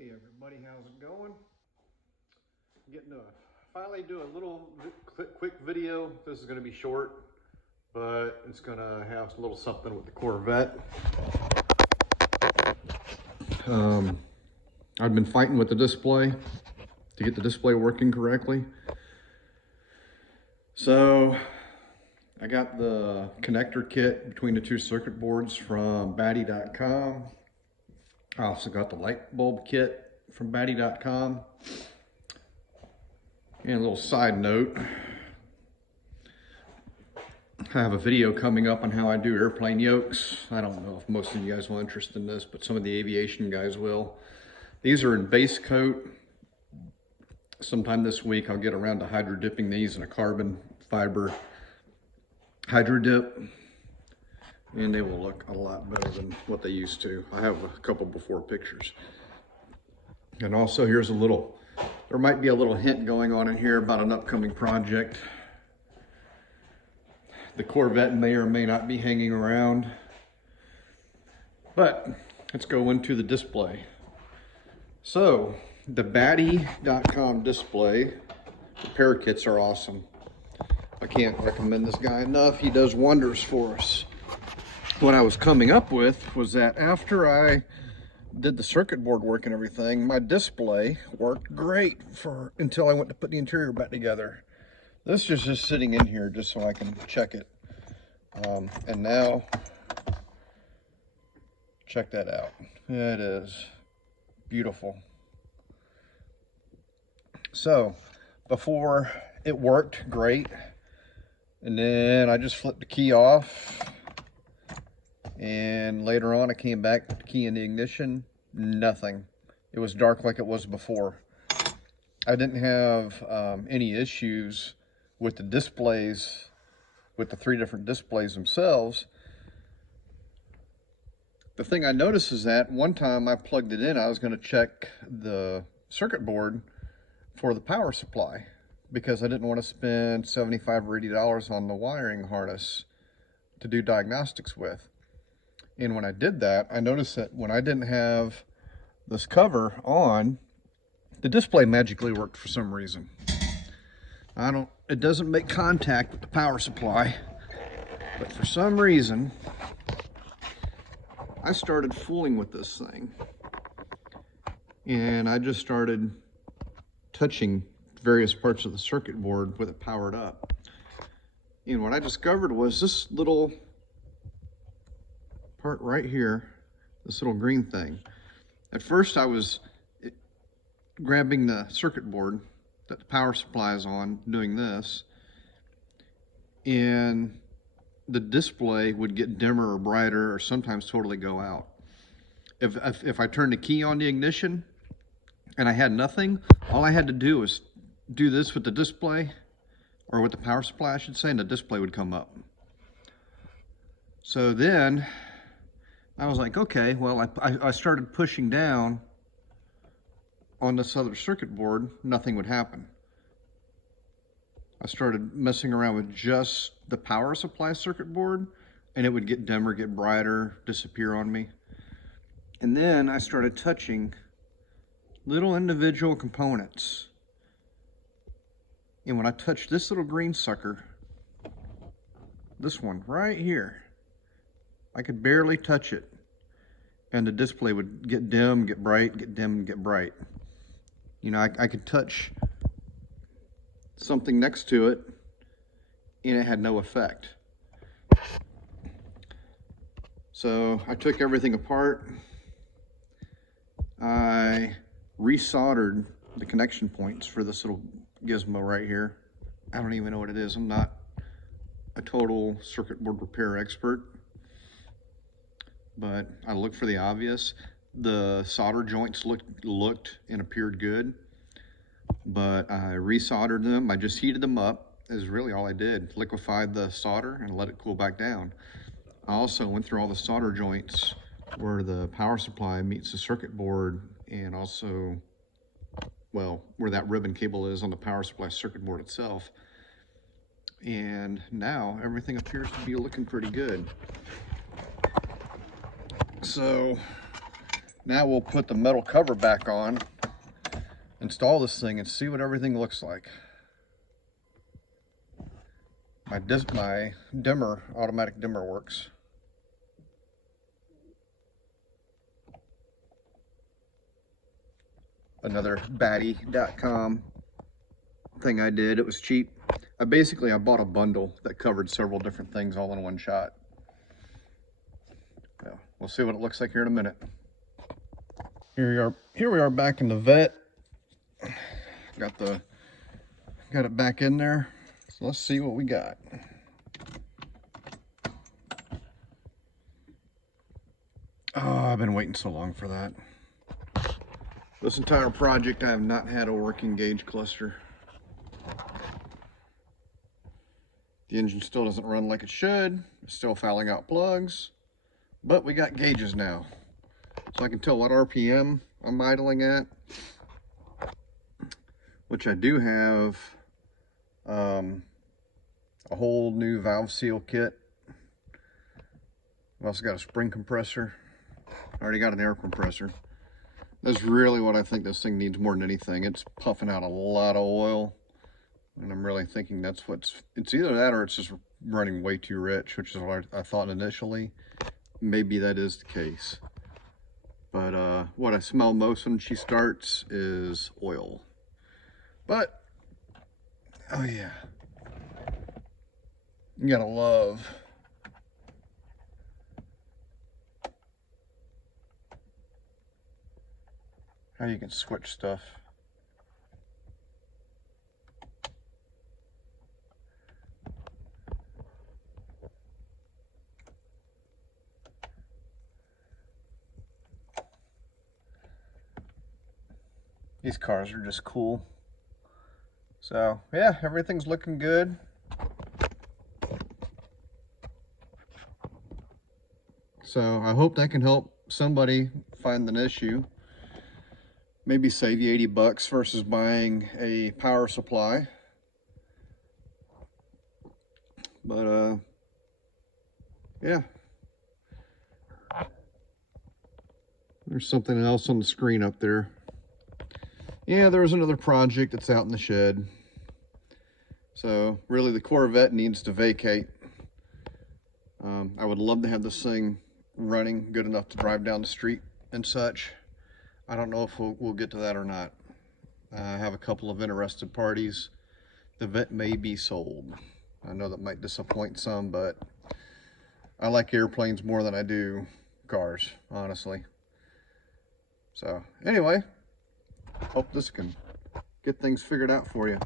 Hey everybody, how's it going? Getting to finally do a little quick video. This is going to be short, but it's going to have a little something with the Corvette. I've been fighting with the display to get the display working correctly. So I got the connector kit between the two circuit boards from batty.com. I also got the light bulb kit from batty.com. And a little side note, I have a video coming up on how I do airplane yokes. I don't know if most of you guys will be interested in this, but some of the aviation guys will. These are in base coat. Sometime this week I'll get around to hydro dipping these in a carbon fiber hydro dip, and they will look a lot better than what they used to. I have a couple before pictures. And also here's a little, there might be a little hint going on in here about an upcoming project. The Corvette may or may not be hanging around, but let's go into the display. So the batty.com display repair kits are awesome. I can't recommend this guy enough. He does wonders for us. What I was coming up with was that after I did the circuit board work and everything, my display worked great until I went to put the interior back together. This is just sitting in here just so I can check it. And now, check that out. It is beautiful. So, before it worked great, and then I just flipped the key off. And later on, I came back, put the key in the ignition, nothing. It was dark like it was before. I didn't have any issues with the displays, with the three different displays themselves. The thing I noticed is that one time I plugged it in, I was going to check the circuit board for the power supply because I didn't want to spend $75 or $80 on the wiring harness to do diagnostics with. And when I did that, I noticed that when I didn't have this cover on, the display magically worked for some reason. It doesn't make contact with the power supply, but for some reason, I started fooling with this thing. And I just started touching various parts of the circuit board with it powered up. And what I discovered was this little part right here, this little green thing. At first I was grabbing the circuit board that the power supply is on, doing this, and the display would get dimmer or brighter or sometimes totally go out. If I turned the key on the ignition and I had nothing, all I had to do was do this with the display, or with the power supply I should say, and the display would come up. So then I was like, okay, well, I started pushing down on this other circuit board, nothing would happen. I started messing around with just the power supply circuit board, and it would get dimmer, get brighter, disappear on me. And then I started touching little individual components. And when I touched this little green sucker, this one right here, I could barely touch it, and the display would get dim, get bright, get dim, get bright. You know, I could touch something next to it, and it had no effect. So I took everything apart. I resoldered the connection points for this little gizmo right here. I don't even know what it is. I'm not a total circuit board repair expert, but I looked for the obvious. The solder joints looked and appeared good, but I resoldered them. I just heated them up, is really all I did. Liquefied the solder and let it cool back down. I also went through all the solder joints where the power supply meets the circuit board, and also, well, where that ribbon cable is on the power supply circuit board itself. And now everything appears to be looking pretty good. So Now we'll put the metal cover back on, install this thing, and see what everything looks like. My dimmer, automatic dimmer works. Another batty.com thing I did. It was cheap. I bought a bundle that covered several different things all in one shot. Yeah, we'll see what it looks like here in a minute. Here we are back in the vet. Got it back in there. So let's see what we got. Oh, I've been waiting so long for that. This entire project, I have not had a working gauge cluster. The engine still doesn't run like it should. It's still fouling out plugs, but we got gauges now. So I can tell what RPM I'm idling at, which I do have a whole new valve seal kit. I've also got a spring compressor. I already got an air compressor. That's really what I think this thing needs more than anything. It's puffing out a lot of oil, and I'm really thinking that's it's either that or it's just running way too rich, which is what I thought initially. Maybe that is the case. But what I smell most when she starts is oil. But, oh yeah. You gotta love how you can switch stuff. These cars are just cool. So yeah, everything's looking good. So I hope that can help somebody find an issue. Maybe save you 80 bucks versus buying a power supply. But yeah. There's something else on the screen up there. Yeah, there's another project that's out in the shed. So really the Corvette needs to vacate. I would love to have this thing running good enough to drive down the street and such. I don't know if we'll get to that or not. I have a couple of interested parties. The Vet may be sold. I know that might disappoint some, but I like airplanes more than I do cars, honestly. So anyway, hope this can get things figured out for you.